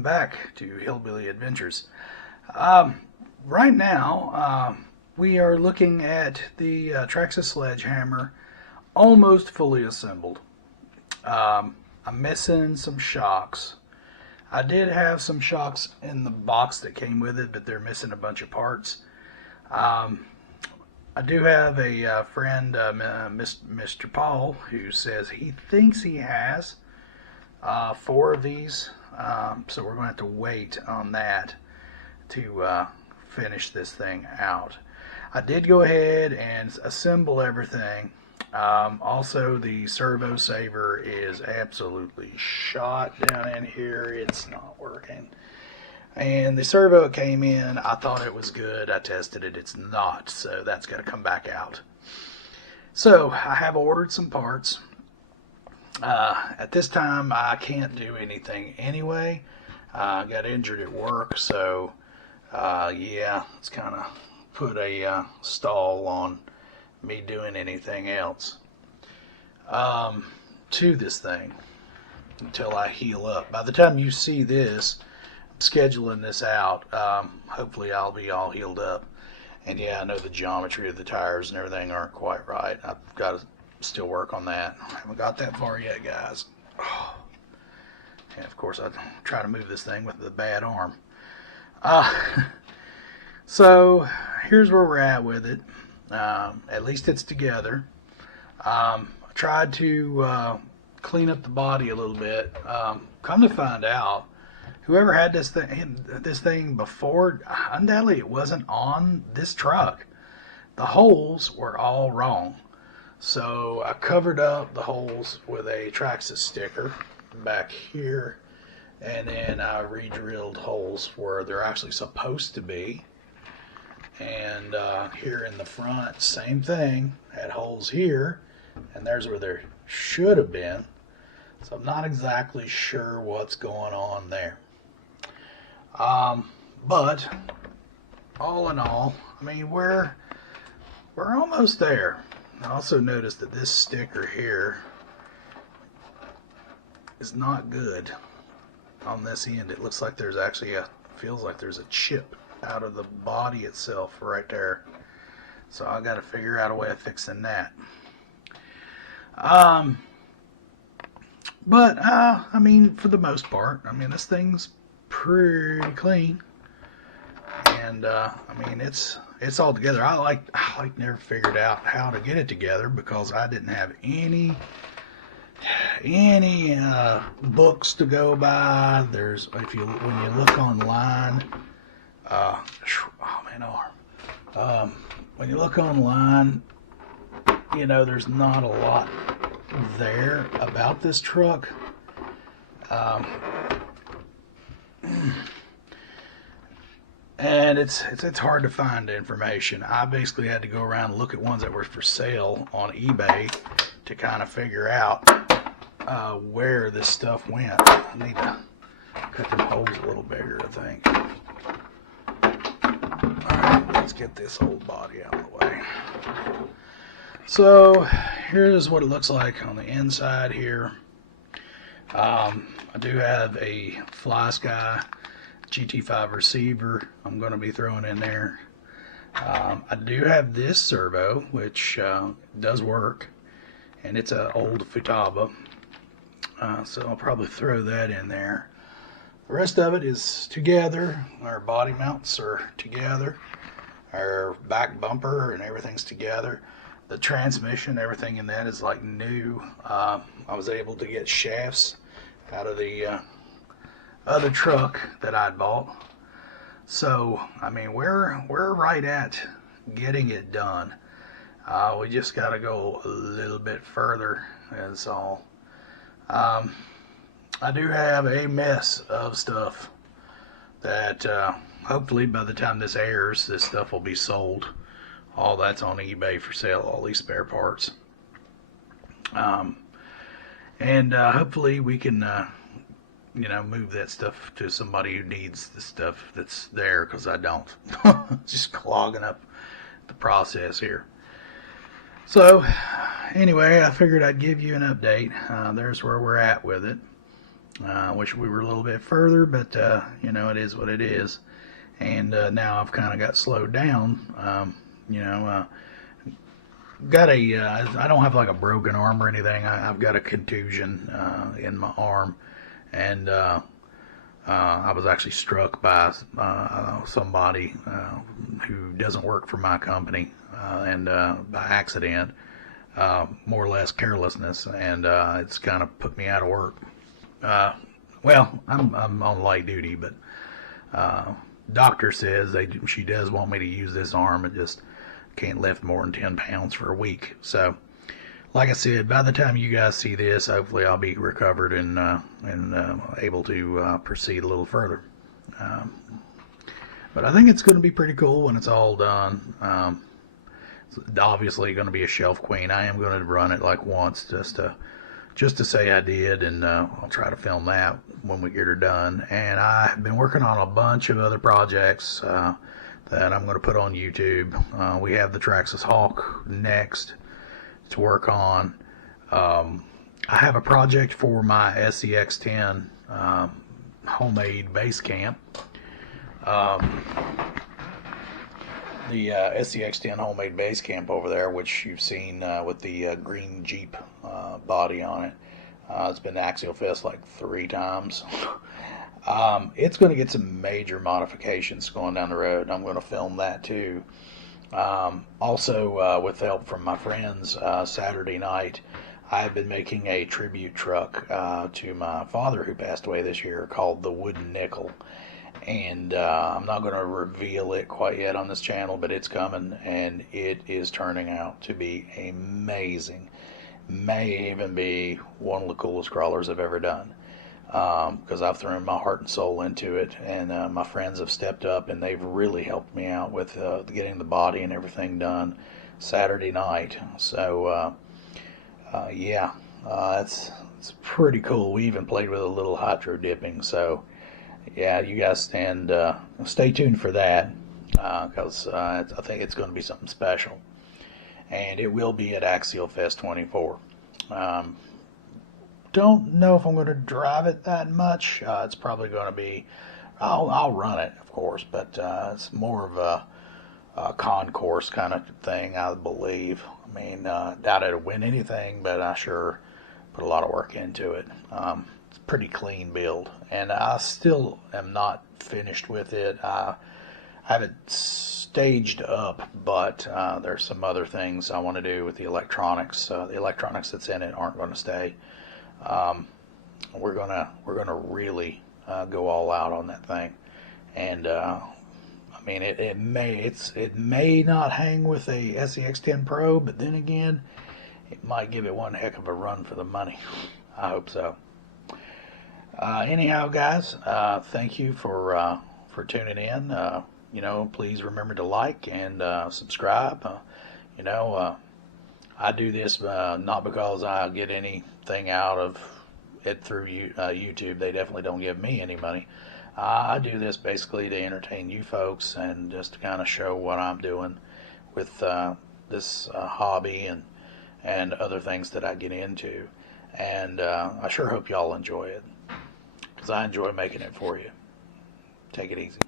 welcome back to Hillbilly Adventures. Right now, we are looking at the Traxxas SledgeHammer almost fully assembled. I'm missing some shocks. I did have some shocks in the box that came with it, but they're missing a bunch of parts. I do have a friend, Mr. Paul, who says he thinks he has 4 of these. So we're going to have to wait on that to finish this thing out. I did go ahead and assemble everything. Also, the servo saver is absolutely shot down in here. It's not working. And the servo came in. I thought it was good. I tested it. It's not. So that's got to come back out. So I have ordered some parts. At this time, I can't do anything anyway. I got injured at work, so yeah, it's kind of put a stall on me doing anything else to this thing until I heal up. By the time you see this, I'm scheduling this out. Hopefully, I'll be all healed up. And yeah, I know the geometry of the tires and everything aren't quite right. I've got to still work on that. I haven't got that far yet, guys. Oh. And of course, I try to move this thing with the bad arm. So here's where we're at with it. At least it's together. I tried to clean up the body a little bit. Come to find out, whoever had this thing before, undoubtedly it wasn't on this truck. The holes were all wrong. So I covered up the holes with a Traxxas sticker back here, and then I re-drilled holes where they're actually supposed to be. And here in the front, same thing, had holes here, and there's where there should have been. So I'm not exactly sure what's going on there. But all in all, I mean, we're almost there. I also noticed that this sticker here is not good on this end. It looks like there's actually feels like there's a chip out of the body itself right there. So I got to figure out a way of fixing that. But I mean, for the most part, I mean, this thing's pretty clean. And I mean, it's all together. I never figured out how to get it together because I didn't have any books to go by. There's when you look online, oh man, arm. When you look online, you know, there's not a lot there about this truck. And it's hard to find information. I basically had to go around and look at ones that were for sale on eBay to kind of figure out where this stuff went. I need to cut them holes a little bigger, I think. Alright, let's get this old body out of the way. So here's what it looks like on the inside here. I do have a Fly Sky GT5 receiver I'm going to be throwing in there. I do have this servo, which does work, and it's an old Futaba, so I'll probably throw that in there. The rest of it is together. Our body mounts are together, our back bumper and everything's together. The transmission, everything in that is like new. I was able to get shafts out of the other truck that I'd bought. So I mean, we're right at getting it done. We just got to go a little bit further, that's all. I do have a mess of stuff that hopefully by the time this airs, this stuff will be sold. All that's on eBay for sale, all these spare parts. And hopefully we can you know, move that stuff to somebody who needs the stuff that's there, because I don't. Just clogging up the process here. So anyway, I figured I'd give you an update. There's where we're at with it. I wish we were a little bit further, but you know, it is what it is. And now I've kind of got slowed down. You know, got a I don't have like a broken arm or anything. I've got a contusion in my arm, and I was actually struck by somebody who doesn't work for my company, and by accident, more or less carelessness, and it's kind of put me out of work. Well, I'm on light duty, but doctor says she does want me to use this arm. It just can't lift more than 10 pounds for a week. So, like I said, by the time you guys see this, hopefully I'll be recovered and able to proceed a little further. But I think it's going to be pretty cool when it's all done. It's obviously going to be a shelf queen. I am going to run it like once just to say I did, and I'll try to film that when we get her done. And I've been working on a bunch of other projects that I'm going to put on YouTube. We have the Traxxas Hawk next to work on. I have a project for my SCX10 homemade base camp. The SCX10 homemade base camp over there, which you've seen with the green Jeep body on it. It's been to Axial Fest like 3 times. It's going to get some major modifications going down the road. I'm going to film that too. Also, with help from my friends, Saturday night, I've been making a tribute truck to my father who passed away this year called the Wooden Nickel. And I'm not going to reveal it quite yet on this channel, but it's coming, and it is turning out to be amazing. May even be one of the coolest crawlers I've ever done, because I've thrown my heart and soul into it, and my friends have stepped up, and they've really helped me out with getting the body and everything done Saturday night. So yeah, it's pretty cool. We even played with a little hydro dipping, so yeah, you guys stay tuned for that, because I think it's going to be something special, and it will be at Axial Fest 24. Don't know if I'm going to drive it that much. It's probably going to be, I'll run it, of course, but it's more of a concourse kind of thing, I believe. I mean, doubt it'll win anything, but I sure put a lot of work into it. It's a pretty clean build, and I still am not finished with it. I have it staged up, but there's some other things I want to do with the electronics. The electronics that's in it aren't going to stay. We're gonna really go all out on that thing, and I mean it may not hang with a SCX10 Pro, but then again, it might give it one heck of a run for the money. I hope so. Anyhow, guys, thank you for tuning in. You know, please remember to like and subscribe. You know, I do this not because I get anything out of it through YouTube. They definitely don't give me any money. I do this basically to entertain you folks and just to kind of show what I'm doing with this hobby and other things that I get into. And I sure hope y'all enjoy it, because I enjoy making it for you. Take it easy.